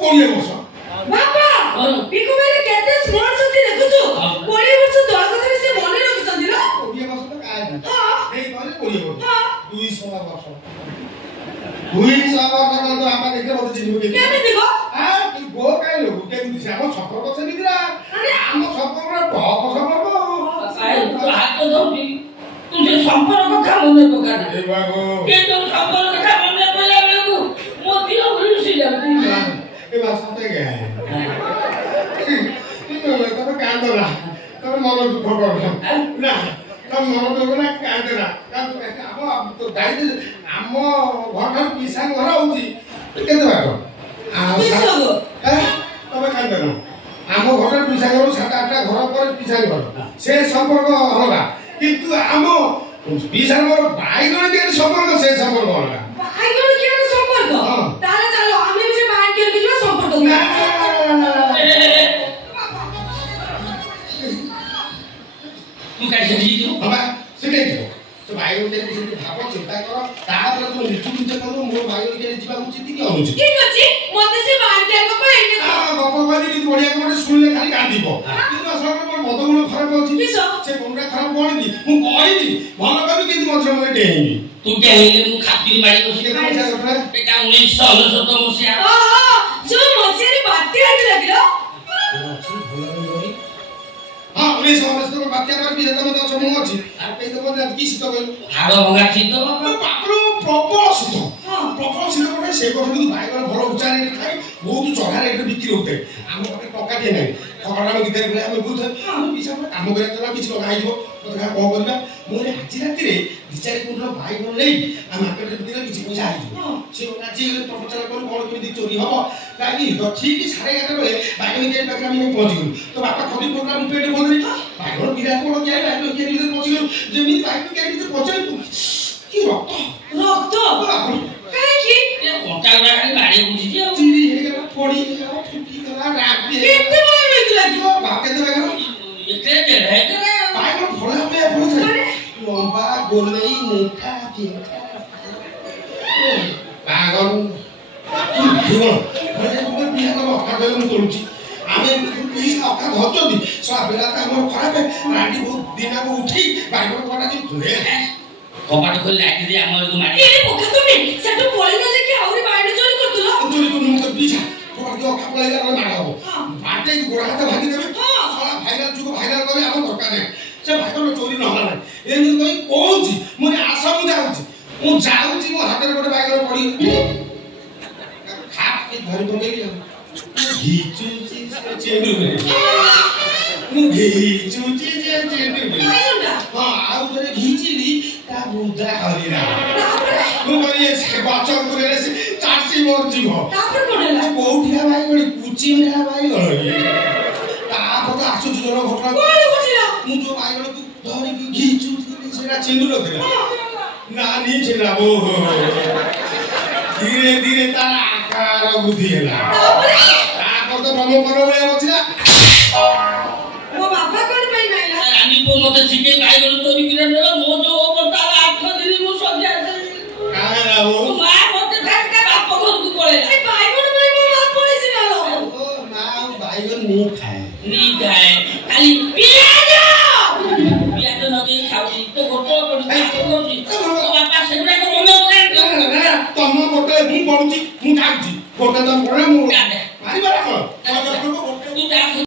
20 वर्ष बापा पिको मेरे केते स्मार्ट सती देखुछु 20 वर्ष तोर कथा से मने रखिसंदी ना 20 वर्ष तो काय हां नहीं कहले 20 वर्ष हां 200 वर्ष 200 वर्ष तो आपा देखे मते चिन्ह के केमे दिगो हां तू गो काय लोग के दिसे हम संपर्क से दिला अरे हम संपर्क टॉप संपर्क साहेब तू हात धरती तुझे संपर्क का मने पकाना ए बाबू के तो संपर्क का मने पडला बेलू मोती उलसी जाती ए बात सते गए तब कांदला तब मन दुख कर ना तब मन दुख ना कांदला काम तो दाई आम घर पिसा घर होची केते बात पिसगो तब कांदला आम घर पिसा घर 7-8 घर पर पिसा घर से संपर्क होला किंतु आम पिसा घर भाई गण के संपर्क से संपर्क होला भाई गण के संपर्क ताले चलो हमने भी से भाई के बीच में संपर्क ना तू कैसे जीजू बाबा सेके तो भाई गण के विषय भाव चिंता करो तापर तू निचु चिंता करो मोर भाई गण के जीवा उचित कि अनुचित ठीक अछि मते से भाई के को कहने आ बाबा बादी कि बढ़िया के सुनले खाली कांदिबो किंतु असल में मोर मद गुण खराब अछि किसो से गुणा खराब कोन की मु कहली भलो कभी किंतु मझे मने डेही तू कहले मु खातिर मारी बसी के पूछा करला एटा 1969 मसिया ओहो जो मसियारी बाती आइ लागिलो हां 1969 को बात्या पर भी जता मत समूह अछि आ कहि तो मत की सित कहल हाड़ भंगा चित्त बापरो प्रबल सित कोटे से को কিন্তু ভাই গণ বড় উচ্চা রেট খাই বহুত চড়া রেট বিক্রি হতে আম পাখে টকা দিয়ে নাই ঠকাটা ভিতরে গলে আমি বুঝ আমি পিছা কাম করে তো কিছু লগাই দিব কথা কোন করবা মোরে আজি রাতে বিচারি কোন ভাই গণ নেই আমি মার্কেটে দিলে কিছু পয়সা আইছো সে আজি প্রপোজাল করে কোন কেমিতি চোরি হবো লাগি তো ঠিক 11:30 বেলে ভাই গণ কে পাখে আমি পৌঁছি গলি তো বাপা খদি প্রোগ্রাম পেটে বন্ধ ভাই গণ বিরাট বড় যাই ভাই গণ কে ভিতরে পৌঁছি গলি যেমি ভাই গণ কে ভিতরে পৌঁছাই কি রক্ত রক্ত কাই কি ए कोटा गुडा खाली बाडी बुझी जे चिरी हेगला फोड़ी हेगला फुटी गला रात केते भाई मित लागिलो बाके तो बेगलो एते जे है करे भाई को भोला पे पड़ जाए लंबा गोलई नेखा केखा पागल की भूल মানে তুমি বিয়া করব কাগজ মু করুছি আমি প্লিজ আপকা ধরছদি সব বেলা তা আমার খারাপ রাডি বহুত দিনা কো উঠি বাইক কোটা কি ঘুরে কপাট কই লাইট দে আমার তো মারি এরে পকা তুমি সেটু বলি না যে কি আউরি বাইরে চুরি করতুলো চুরি করু মুখ পিছা তোমার কি অকা পড়াইলা না মারা হবো বাটে গোড়া হাতে ভাগি দেবে সারা ভাইরাল যুগ ভাইরাল করে আমার দরকার নেই সে ভাইরাল চোরি ন হলা নাই এই যে কই কোউছি মনে আশা মু যাউছি মো হাতের গোটে বাইক পড়ি খাপ কি ধরি পকেলি ঘিচুছি চেন্ডু মু ঘিচুছি যে চেন্ডু हां आउ जरे घिचिली ता बुदा हरिरा मु करी से बचन करे से चाची मोर जीव तापर कोडेला कोठिया भाई गणी कुचिंडा भाई गणी ता पता आसु जरो घटना कोन बुझिला मु जो भाई गणी को धरि की घिचु सेटा चिंदु लगे ना नी छिला ओ धीरे धीरे तार आकार बुद्धि हैला तापर तो ब्रह्म करो बे बचिला मो बाबा कोन पई नाइला रानी को मते सिके भाई गण चोरी करे नेला मो जो ओपरता 8 दिन मु सजा दे काहे ना हो मा मते खाटका बाप घर को पळे ए भाई कोन पई मो बाप पळेसी नालो ओ ना भाई गण नी खाए खाली पियाज नगे खाउची तो गोटो पडी खाउची तो बापा सेगुडा को मने पकाय तम गोटे मु पडुची मु खाउची गोटे तो पडे मु मारी बारा को